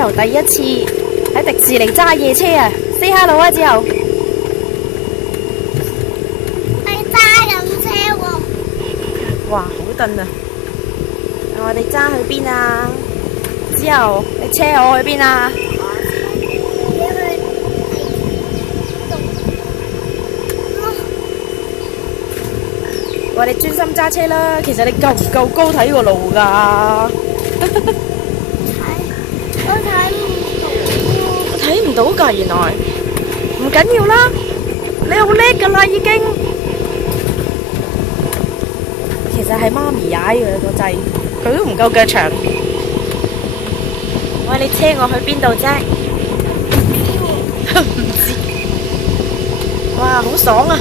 由第一次喺迪士尼揸夜車啊 ！Say hello 啊，之後。你揸緊車喎。哇，好燉啊！我哋揸去邊啊？之後你車我去邊啊？我哋專心揸車啦。其實你夠唔夠高睇個路㗎？我睇唔到㗎，原來唔緊要啦。你好叻㗎啦，已經。其實係媽咪踩嘅個掣，佢都唔夠腳長。喂，你車我去邊度啫？唔知。哇，好爽啊！